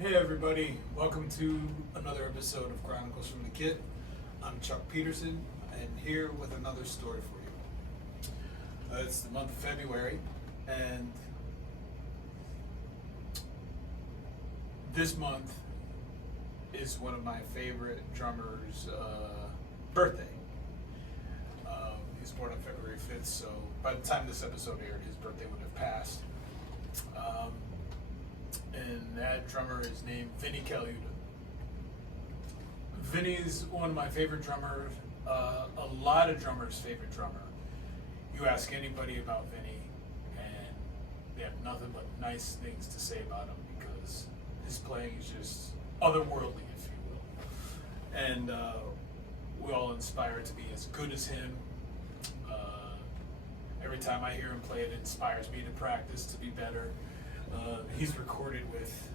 Hey everybody, welcome to another episode of Chronicles from the Kit. I'm Chuck Peterson, and here with another story for you. It's the month of February, and this month is one of my favorite drummers' birthday. He's born on February 5th, so by the time this episode aired, his birthday would have passed. And that drummer is named Vinnie Colaiuta. Vinnie's one of my favorite drummers, a lot of drummers' favorite drummer. You ask anybody about Vinnie, and they have nothing but nice things to say about him because his playing is just otherworldly, if you will. And we all inspire to be as good as him. Every time I hear him play, it inspires me to practice to be better. He's recorded with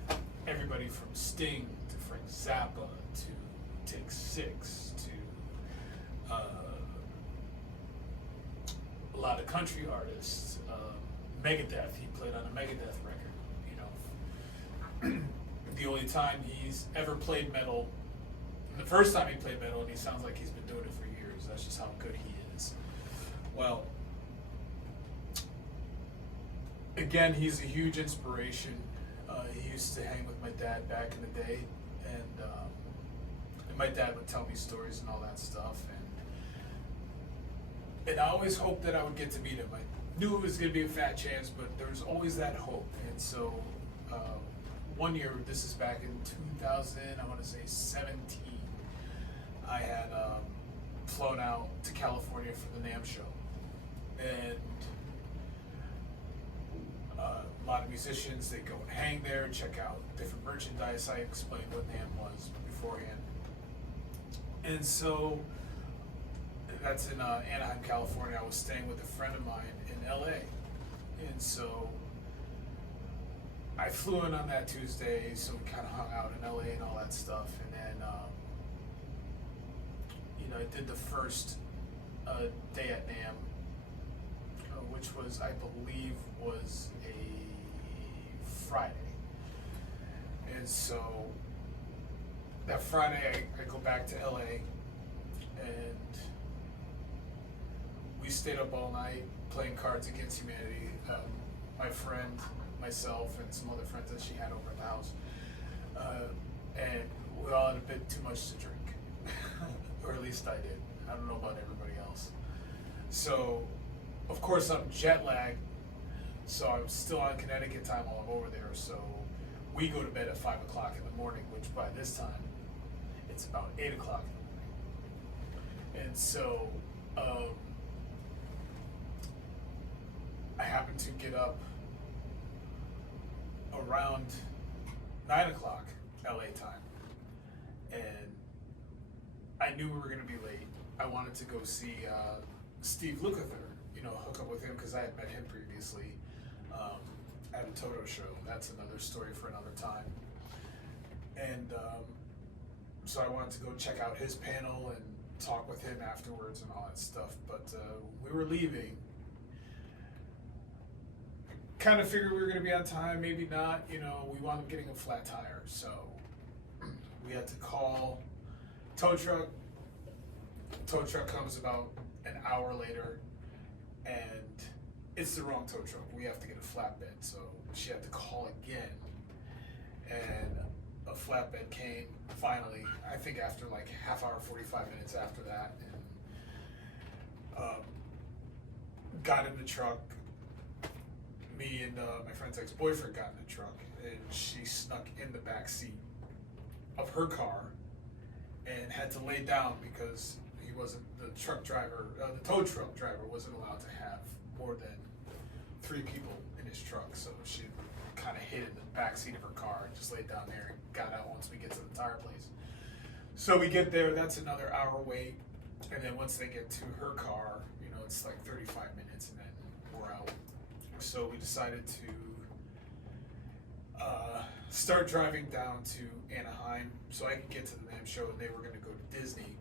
everybody from Sting to Frank Zappa to Take Six to a lot of country artists. Megadeth, he played on a Megadeth record. You know, the only time he's ever played metal, the first time he played metal, and he sounds like he's been doing it for years. That's just how good he is. Well, again, he's a huge inspiration. He used to hang with my dad back in the day, and my dad would tell me stories and all that stuff. And I always hoped that I would get to meet him. I knew it was going to be a fat chance, but there was always that hope. And so one year, this is back in 2000, I want to say 17, I had flown out to California for the NAMM show. And a lot of musicians, they go and hang there, check out different merchandise. I explained what NAMM was beforehand. And so that's in Anaheim, California. I was staying with a friend of mine in LA. And so I flew in on that Tuesday, so we kind of hung out in LA and all that stuff. And then, I did the first day at NAMM, which was, I believe, was a Friday. And so that Friday I go back to LA, and we stayed up all night playing Cards Against Humanity. My friend, myself, and some other friends that she had over at the house. And we all had a bit too much to drink. Or at least I did. I don't know about everybody else. So, of course, I'm jet lagged, so I'm still on Connecticut time while I'm over there. So we go to bed at 5 o'clock in the morning, which by this time, it's about 8 o'clock in the morning. And so I happened to get up around 9 o'clock LA time. And I knew we were going to be late. I wanted to go see Steve Lukather, hook up with him because I had met him previously at a Toto show. That's another story for another time. And so I wanted to go check out his panel and talk with him afterwards and all that stuff. But we were leaving. Kind of figured we were going to be on time, maybe not. We wound up getting a flat tire. So we had to call tow truck. Tow truck comes about an hour later, and it's the wrong tow truck. We have to get a flatbed, so she had to call again. And a flatbed came finally, I think after like half hour, 45 minutes after that, and got in the truck. Me and my friend's ex-boyfriend got in the truck, and she snuck in the back seat of her car and had to lay down because he wasn't, the tow truck driver wasn't allowed to have more than 3 people in his truck. So she kind of hid in the back seat of her car and just laid down there and got out once we get to the tire place. So we get there, that's another hour wait. And then once they get to her car, it's like 35 minutes and then we're out. So we decided to start driving down to Anaheim so I could get to the NAMM show, and they were going to go to Disney.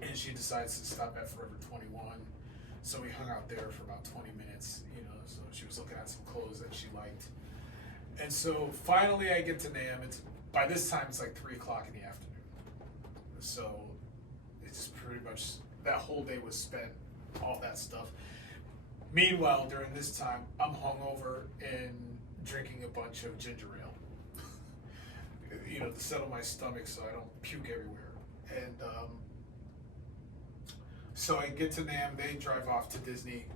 And she decides to stop at Forever 21. So we hung out there for about 20 minutes, so she was looking at some clothes that she liked. And so finally I get to NAMM. By this time it's like 3 o'clock in the afternoon. So it's pretty much, that whole day was spent, all that stuff. Meanwhile, during this time, I'm hungover and drinking a bunch of ginger ale, to settle my stomach so I don't puke everywhere. And so I get to NAMM, they drive off to Disney,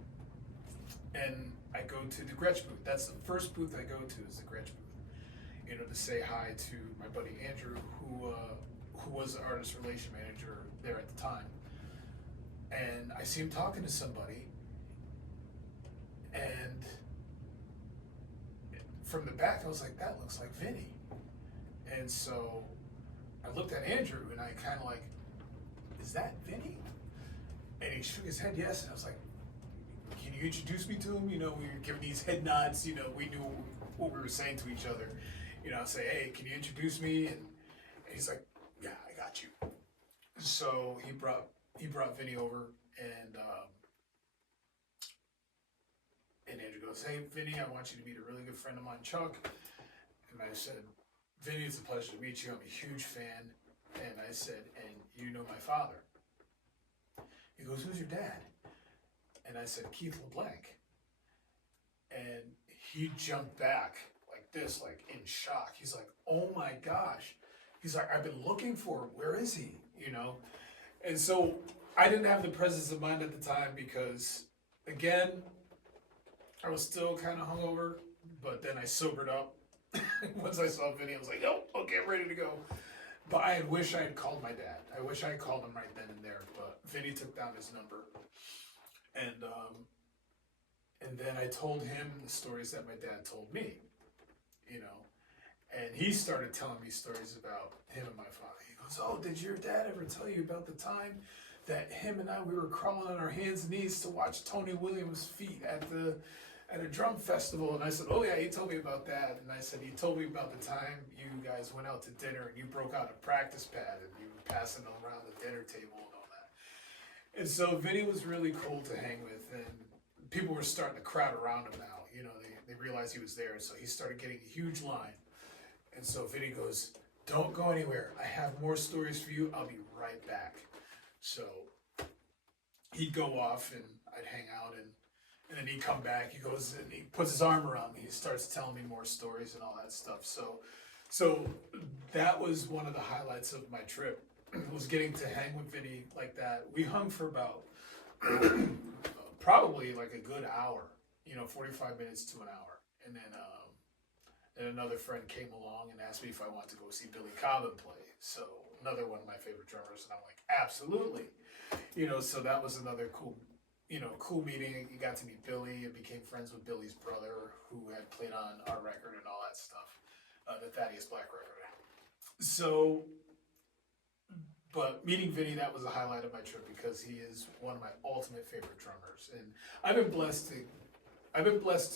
and I go to the Gretsch booth. That's the first booth I go to, is the Gretsch booth, to say hi to my buddy Andrew, who was the artist relation manager there at the time. And I see him talking to somebody, and from the back I was like, that looks like Vinnie. And so I looked at Andrew and I kind of like, is that Vinnie? And he shook his head yes, and I was like, can you introduce me to him? We were giving these head nods, we knew what we were saying to each other. I'd say, hey, can you introduce me? And he's like, yeah, I got you. So he brought Vinnie over, and Andrew goes, hey, Vinnie, I want you to meet a really good friend of mine, Chuck. And I said, Vinnie, it's a pleasure to meet you. I'm a huge fan. And I said, and you know my father. He goes, who's your dad? And I said, Keith LeBlanc. And he jumped back like this, like in shock. He's like, oh my gosh. He's like, I've been looking for him. Where is he? And so I didn't have the presence of mind at the time because, again, I was still kind of hungover, but then I sobered up. Once I saw Vinnie, I was like, oh, okay, I'm ready to go. But I wish I had called my dad. I wish I had called him right then and there, but Vinnie took down his number. And then I told him the stories that my dad told me, and he started telling me stories about him and my father. He goes, oh, did your dad ever tell you about the time that him and we were crawling on our hands and knees to watch Tony Williams' feet at a drum festival? And I said, oh yeah, he told me about that. And I said, he told me about the time you guys went out to dinner and you broke out a practice pad and you were passing them around the dinner table and all that. And so Vinnie was really cool to hang with, and people were starting to crowd around him now. They realized he was there, so he started getting a huge line. And so Vinnie goes, don't go anywhere. I have more stories for you. I'll be right back. So he'd go off and I'd hang out, and then he'd come back. He goes and he puts his arm around me. He starts telling me more stories and all that stuff. So that was one of the highlights of my trip, was getting to hang with Vinnie like that. We hung for about probably like a good hour, 45 minutes to an hour. And then another friend came along and asked me if I wanted to go see Billy Cobham play. So another one of my favorite drummers. And I'm like, absolutely. So that was another cool meeting. You got to meet Billy and became friends with Billy's brother, who had played on our record and all that stuff, the Thaddeus Black record. So, but meeting Vinnie, that was a highlight of my trip because he is one of my ultimate favorite drummers. And I've been blessed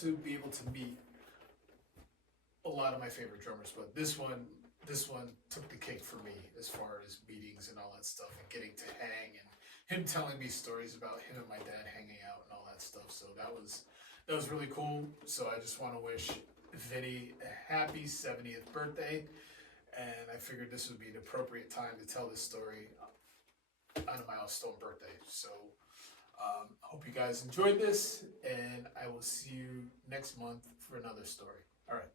to be able to meet a lot of my favorite drummers, but this one took the cake for me as far as meetings and all that stuff, and getting to hang, and him telling me stories about him and my dad hanging out and all that stuff. So that was really cool. So I just want to wish Vinnie a happy 70th birthday, and I figured this would be an appropriate time to tell this story on a milestone birthday. So hope you guys enjoyed this, and I will see you next month for another story. All right.